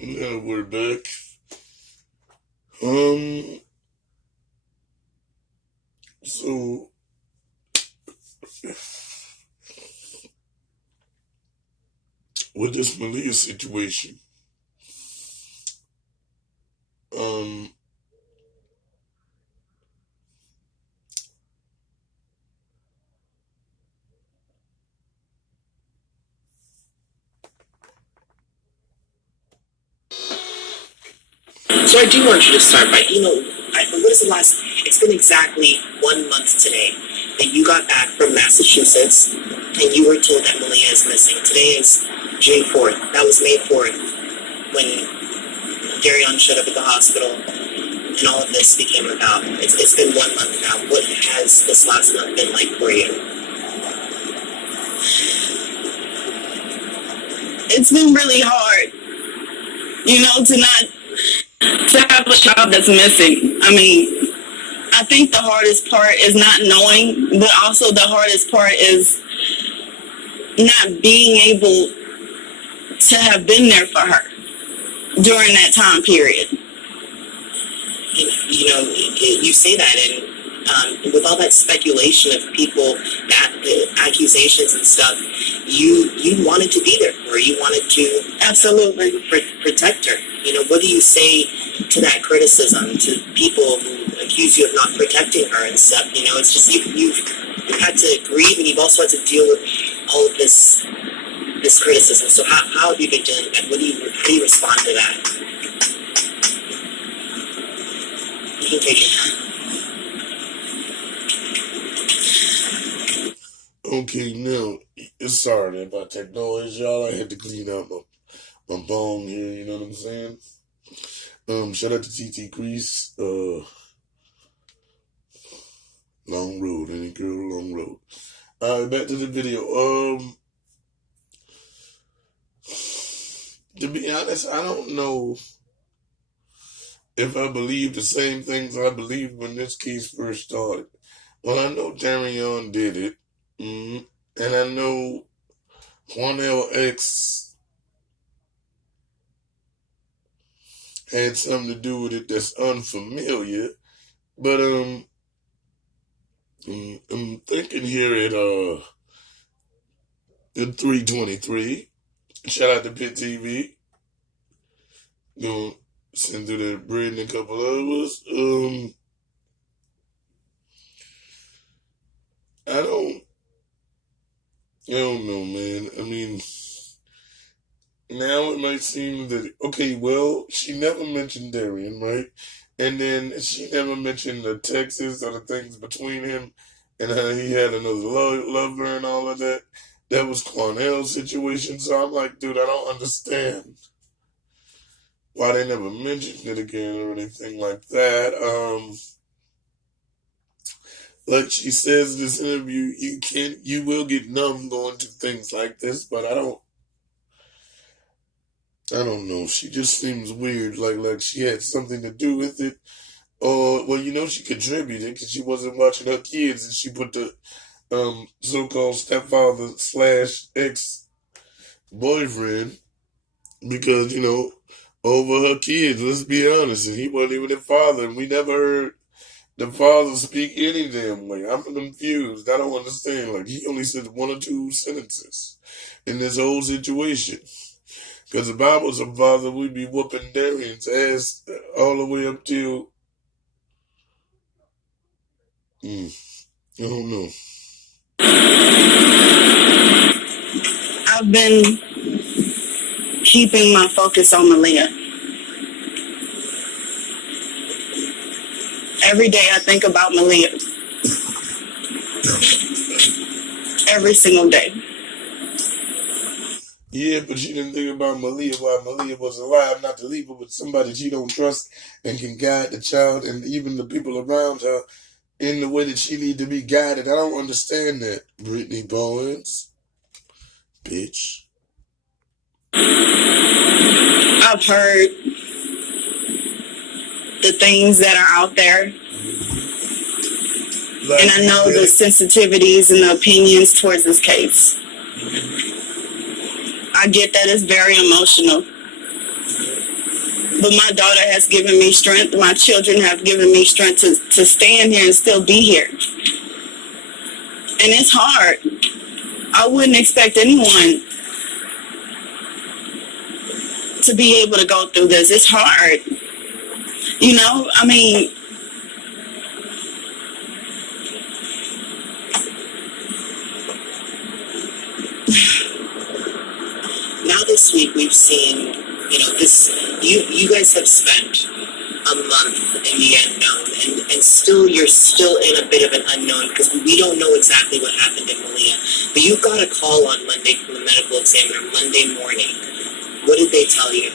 Now we're back. Um, so with this Malia situation, um, So I do want you to start by, what is the last? It's been exactly 1 month today that you got back from Massachusetts and you were told that Malia is missing. Today is June 4th. That was May 4th when Darion showed up at the hospital and all of this became about. It's been 1 month now. What has this last month been like for you? It's been really hard, to have a child that's missing. I mean, I think the hardest part is not knowing, but also the hardest part is not being able to have been there for her during that time period. You say that, and with all that speculation of people, the accusations and stuff, you wanted to be there for her. You wanted to Absolutely. Protect her. What do you say to that criticism, to people who accuse you of not protecting her and stuff? It's just you've had to grieve, and you've also had to deal with all of this criticism. So how have you been dealing with that? How do you respond to that? You can take it. okay, now, sorry about that noise, y'all. I had to clean out my bong here, you know what I'm saying? Shout out to TT Crease, long road, any girl, long road. Alright, back to the video. To be honest, I don't know if I believe the same things I believed when this case first started. Well, I know Darion did it, and I know Quanell X had something to do with it that's unfamiliar, but I'm thinking here at 3:23. Shout out to Pit TV. Gonna send through that bread in a couple hours. I don't know, man. I mean, now it might seem that, okay, well, she never mentioned Darian, right? And then she never mentioned the texts or the things between him and how he had another lover and all of that. That was Quanell's situation. So I'm like, dude, I don't understand why they never mentioned it again or anything like that. Like she says in this interview, you will get numb going to things like this, but I don't know. She just seems weird, like she had something to do with it. Or, well, she contributed because she wasn't watching her kids, and she put the so-called stepfather / ex-boyfriend because, over her kids, let's be honest, and he wasn't even their father, and we never heard the father speak any damn way. I'm confused. I don't understand. Like, he only said 1 or 2 sentences in this whole situation. Because the Bible's a father, we'd be whooping Darian's ass all the way up till... I don't know. I've been keeping my focus on Malia. Every day I think about Malia. Every single day. Yeah, but she didn't think about Malia while Malia was alive, not to leave her with somebody she don't trust and can guide the child and even the people around her in the way that she need to be guided. I don't understand that, Brittany Bowens. Bitch. I've heard the things that are out there. Like, and I know the sensitivities and the opinions towards this case. I get that it's very emotional. But my daughter has given me strength. My children have given me strength to stand here and still be here. And it's hard. I wouldn't expect anyone to be able to go through this. It's hard. You know, I mean, now this week we've seen, you guys have spent a month in the unknown, and still you're still in a bit of an unknown because we don't know exactly what happened to Malia. But you got a call on Monday from the medical examiner Monday morning. What did they tell you?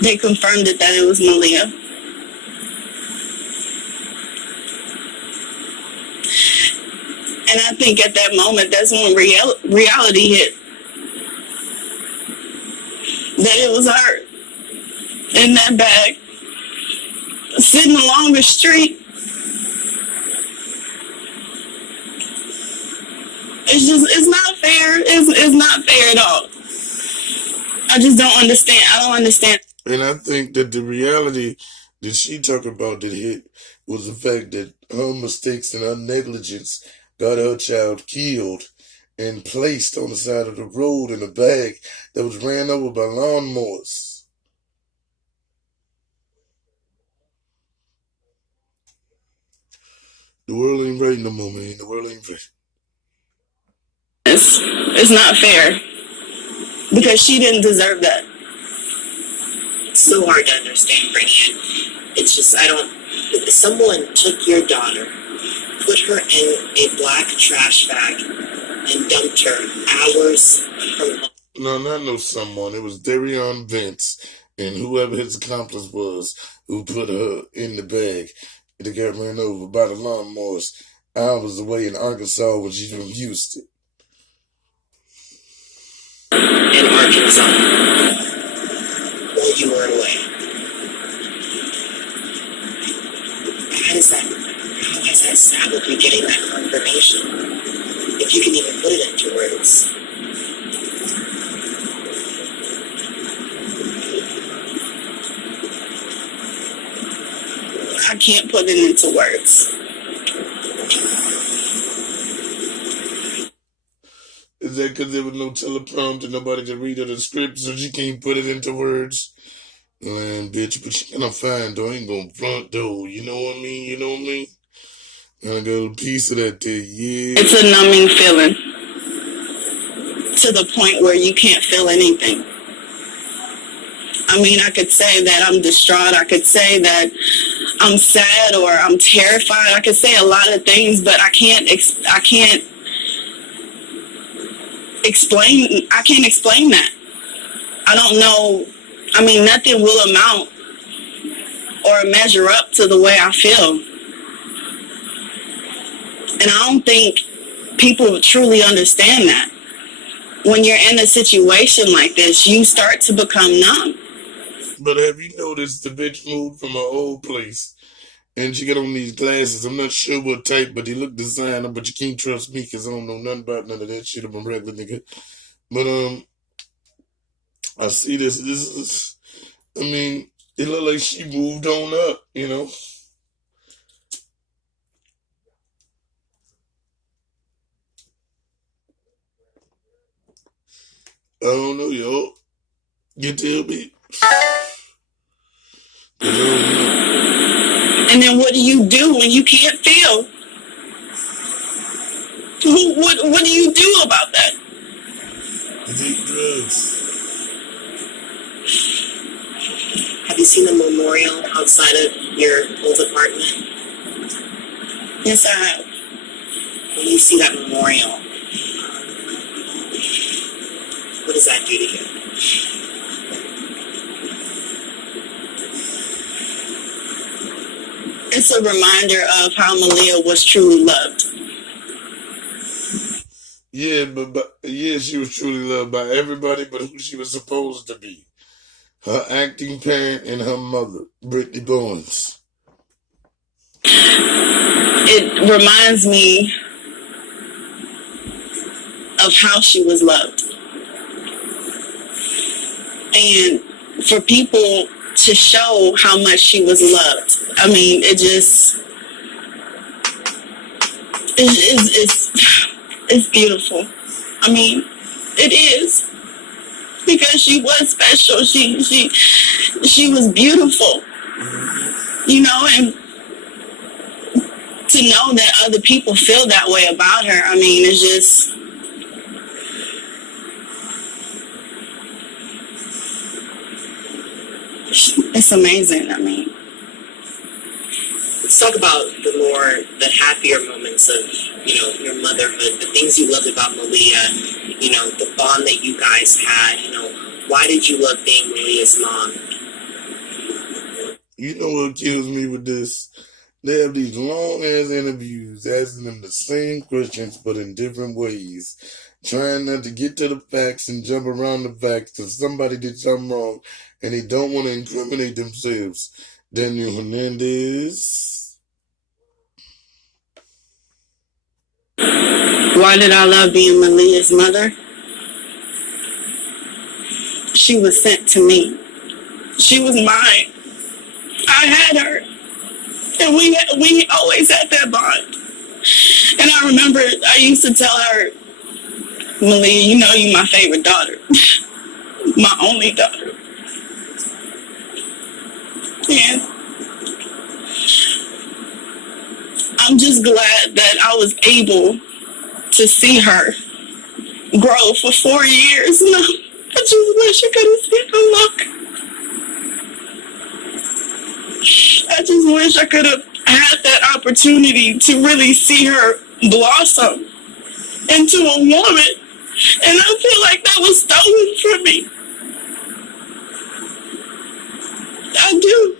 they confirmed it that it was Malia. And I think at that moment, that's when reality hit. That it was her in that bag, sitting along the street. It's not fair. It's not fair at all. I just don't understand. I don't understand. And I think that the reality that she talked about that hit was the fact that her mistakes and her negligence got her child killed and placed on the side of the road in a bag that was ran over by lawnmowers. The world ain't right no more, man. The world ain't right. It's not fair because she didn't deserve that. It's so hard to understand, Brittany. It's just, someone took your daughter, put her in a black trash bag, and dumped her hours from home. No, not no someone. It was Darion Vince and whoever his accomplice was who put her in the bag that got ran over by the lawnmowers hours away in Arkansas when she's from Houston. In Arkansas, while you were away. How has that sat with you getting that confirmation? If you can even put it into words. I can't put it into words. Is that because there was no teleprompter, nobody to read her the script, so she can't put it into words? Man, bitch, but she gonna find though, ain't gonna front though, you know what I mean? You know what I mean? I got a piece of that there, yeah. It's a numbing feeling to the point where you can't feel anything. I mean, I could say that I'm distraught. I could say that I'm sad or I'm terrified. I could say a lot of things, but I can't explain that. I don't know. I mean, nothing will amount or measure up to the way I feel. And I don't think people truly understand that. When you're in a situation like this, you start to become numb. But have you noticed the bitch moved from her old place? And she got on these glasses. I'm not sure what type, but they look designer, but you can't trust me because I don't know nothing about none of that shit. I'm a regular nigga. But, I see this is, I mean, it looked like she moved on up, you know? I don't know, yo. You tell me. And then what do you do when you can't feel? What do you do about that? Take drugs. Have you seen the memorial outside of your old apartment? Yes, I have. When you see that memorial, what does that do to you? It's a reminder of how Malia was truly loved. Yeah, but yeah, she was truly loved by everybody but who she was supposed to be. Her acting parent and her mother, Brittany Bowens. It reminds me of how she was loved. and for people to show how much she was loved. I mean, it's beautiful. I mean, it is, because she was special. She was beautiful, and to know that other people feel that way about her, I mean, it's amazing. I mean, let's talk about the happier moments of, your motherhood, the things you loved about Malia, the bond that you guys had, why did you love being Malia's mom? You know what kills me with this? They have these long-ass interviews asking them the same questions, but in different ways. Trying not to get to the facts and jump around the facts because somebody did something wrong and they don't want to incriminate themselves. Daniel Hernandez. why did I love being Malia's mother? She was sent to me. She was mine. I had her. And we always had that bond. And I remember I used to tell her, Malia, you're my favorite daughter. My only daughter. And I'm just glad that I was able to see her grow for 4 years. And I just wish I could have seen her look. I just wish I could have had that opportunity to really see her blossom into a woman. And I feel like that was stolen from me. I do.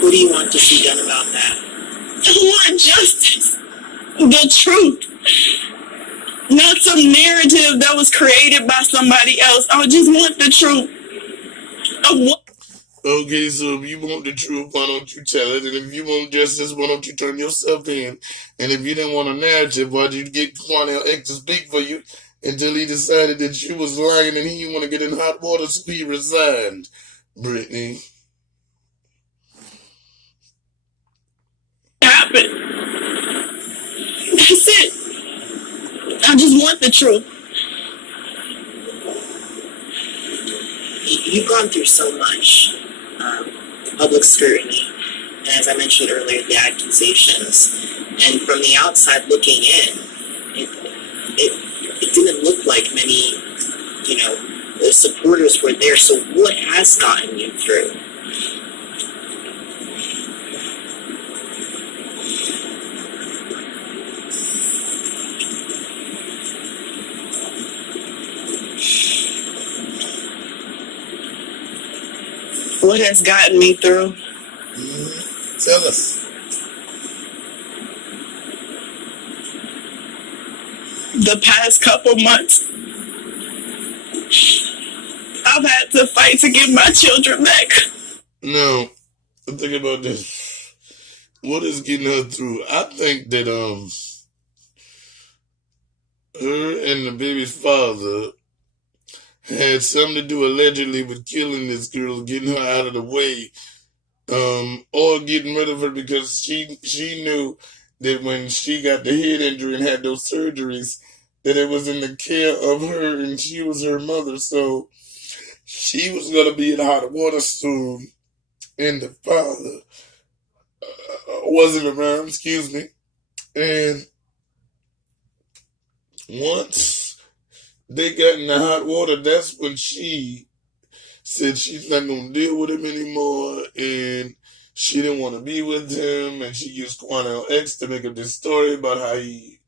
What do you want to see done about that? I want justice. The truth. Not some narrative that was created by somebody else. I just want the truth. Okay, so if you want the truth, why don't you tell it? And if you want justice, why don't you turn yourself in? And if you didn't want a narrative, why did you get Quanell X to speak for you until he decided that you was lying and he didn't want to get in hot water, so he resigned? Brittany. Happened. That's it. I just want the truth. You've gone through so much. Public scrutiny, and as I mentioned earlier, the accusations. And from the outside looking in, it didn't look like many, the supporters were there. So what has gotten you through? What has gotten me through? Tell us. The past couple months, I've had to fight to get my children back. Now, think about this. What is getting her through? I think that her and the baby's father had something to do allegedly with killing this girl, getting her out of the way, or getting rid of her because she knew that when she got the head injury and had those surgeries, that it was in the care of her and she was her mother, so she was going to be in hot water soon, and the father wasn't around, excuse me, and once they got in the hot water, that's when she said she's not going to deal with him anymore, and she didn't want to be with him, and she used Quanell X to make up this story about how he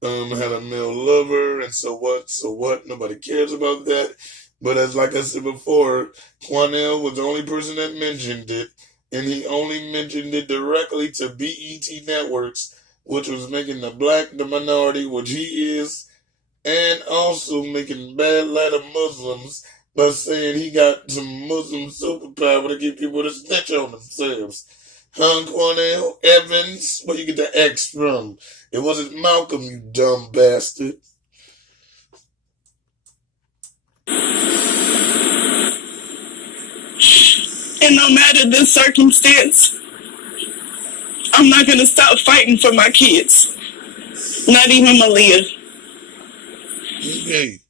had a male lover, and so what, nobody cares about that, but as like I said before, Quanell was the only person that mentioned it, and he only mentioned it directly to BET Networks, which was making the black the minority, which he is, and also making bad light of Muslims by saying he got some Muslim superpower to get people to snitch on themselves. Quanell Evans, where you get the X from? It wasn't Malcolm, you dumb bastard. And no matter the circumstance, I'm not going to stop fighting for my kids. Not even Malia. Okay.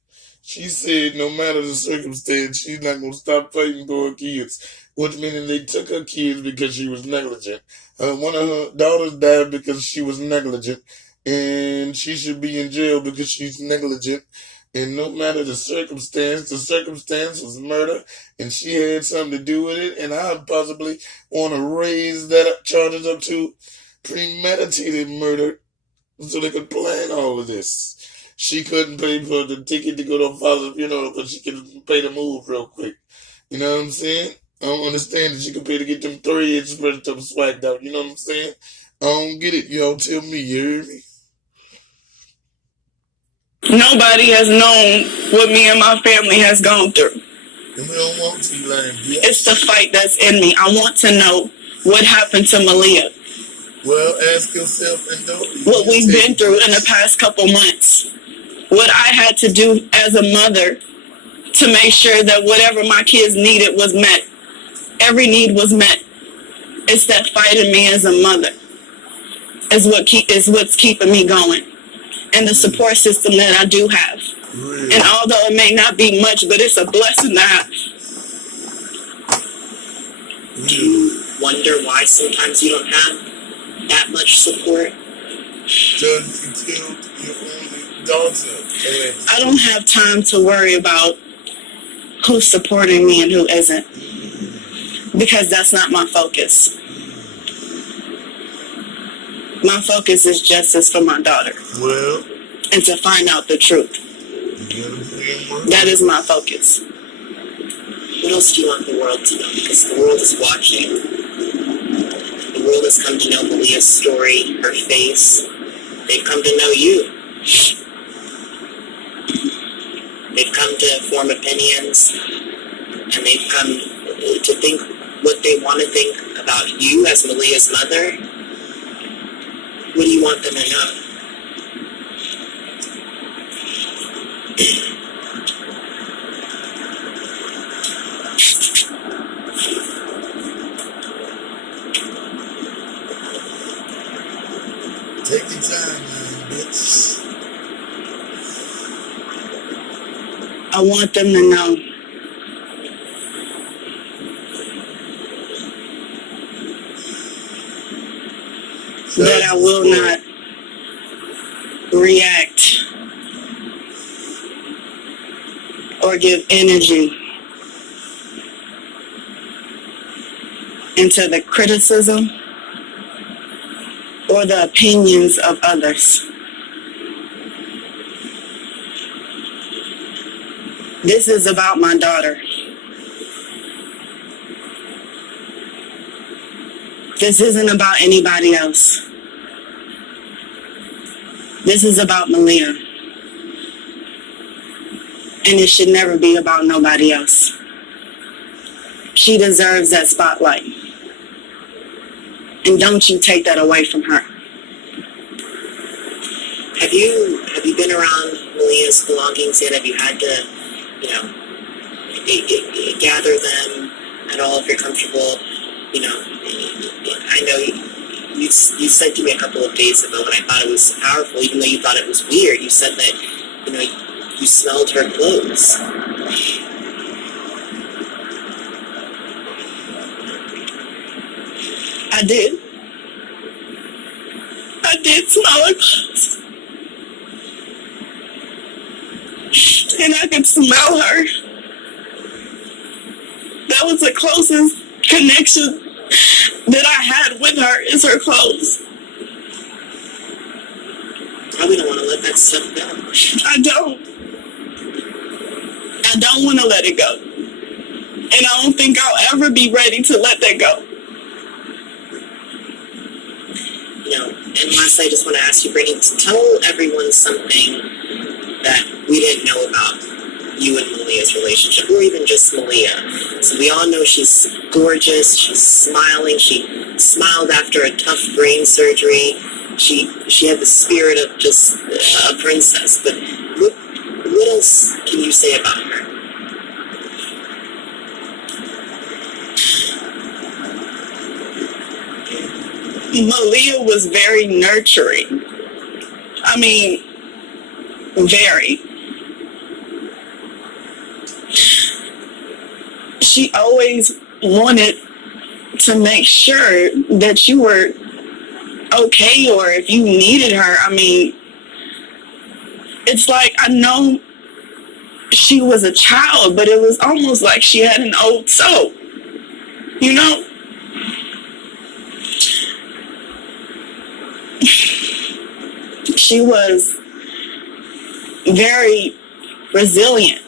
She said no matter the circumstance, she's not going to stop fighting for her kids. Which meaning they took her kids because she was negligent. One of her daughters died because she was negligent. And she should be in jail because she's negligent. And no matter the circumstance was murder, and she had something to do with it, and I possibly want to raise that charges up to premeditated murder so they could plan all of this. She couldn't pay for the ticket to go to her father's funeral because she could pay to move real quick. You know what I'm saying? I don't understand that she could pay to get them 3 inches spread up swagged out. You know what I'm saying? I don't get it. Y'all tell me, you hear me? Nobody has known what me and my family has gone through. And we don't want to learn. It's the fight that's in me. I want to know what happened to Malia. Well, ask yourself and don't. What we've been through in the past couple months. What I had to do as a mother to make sure that whatever my kids needed was met. Every need was met. It's that fight in me as a mother. Is what's keeping me going. And the support system that I do have. Really? And although it may not be much, but it's a blessing to have. Do you wonder why sometimes you don't have that much support? Because you killed your only daughter. I don't have time to worry about who's supporting me and who isn't. Because that's not my focus. My focus is justice for my daughter. Well, and to find out the truth. That is my focus. What else do you want the world to know? Because the world is watching. The world has come to know Malia's story, her face. They've come to know you. They've come to form opinions. And they've come to think what they want to think about you as Malia's mother. What do you want them to know? Take your time, man, bitch. I want them to know that I will not react or give energy into the criticism or the opinions of others. This is about my daughter. This isn't about anybody else. This is about Malia. And it should never be about nobody else. She deserves that spotlight. And don't you take that away from her. Have you been around Malia's belongings yet? Have you had to, gather them at all if you're comfortable? I know you said to me a couple of days ago, and I thought it was powerful, even though you thought it was weird. You said that, you smelled her clothes. I did. I did smell her clothes. And I could smell her. That was the closest connection that I had with her, is her clothes. Probably don't want to let that stuff go. I don't want to let it go. And I don't think I'll ever be ready to let that go. And last, I just want to ask you, Brittany, to tell everyone something that we didn't know about you and Malia's relationship, or even just Malia. So we all know she's gorgeous, she's smiling, she smiled after a tough brain surgery, she had the spirit of just a princess, but what else can you say about her? Malia was very nurturing. I mean, very. She always wanted to make sure that you were okay, or if you needed her. I mean, it's like, I know she was a child, but it was almost like she had an old soul, you know? She was very resilient.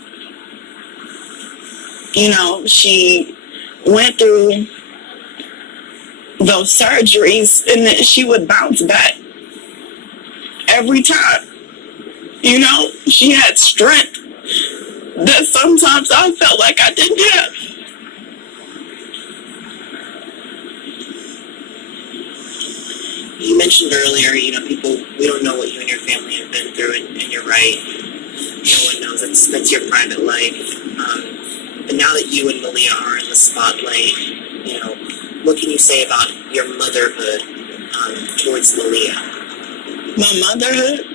You know, she went through those surgeries and then she would bounce back every time. You know, she had strength that sometimes I felt like I didn't have. You mentioned earlier, people, we don't know what you and your family have been through, and you're right. No one knows. That's your private life. But now that you and Malia are in the spotlight, what can you say about your motherhood towards Malia? My motherhood?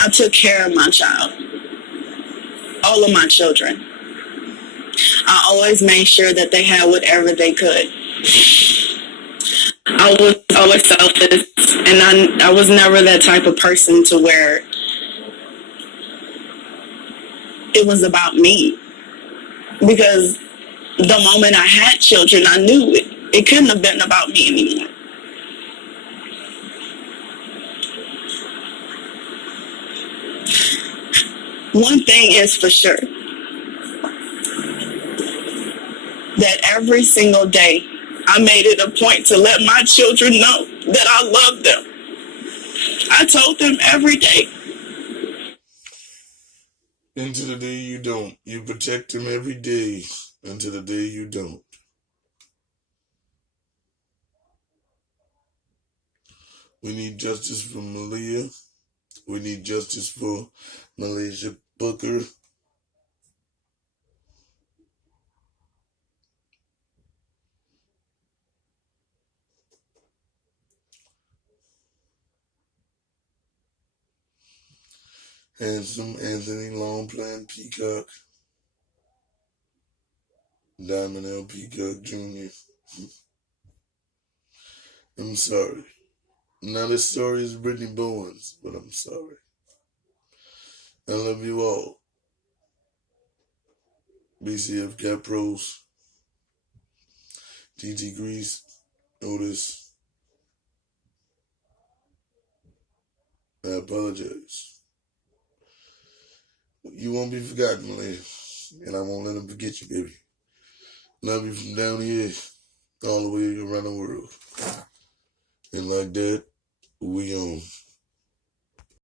I took care of my child. All of my children. I always made sure that they had whatever they could. I was always selfish, and I was never that type of person to where it was about me. Because the moment I had children, I knew it couldn't have been about me anymore. One thing is for sure, that every single day I made it a point to let my children know that I love them. I told them every day. Until the day you don't. You protect them every day until the day you don't. We need justice for Malia. We need justice for Malaysia Booker. Handsome Anthony Long Playing Peacock. Diamond L. Peacock Jr. I'm sorry. Now this story is Brittany Bowen's, but I'm sorry. I love you all. BCF Cap Pros. TT Grease. Otis. I apologize. You won't be forgotten, Malia. And I won't let them forget you, baby. Love you from down here all the way around the world. And like that, we on.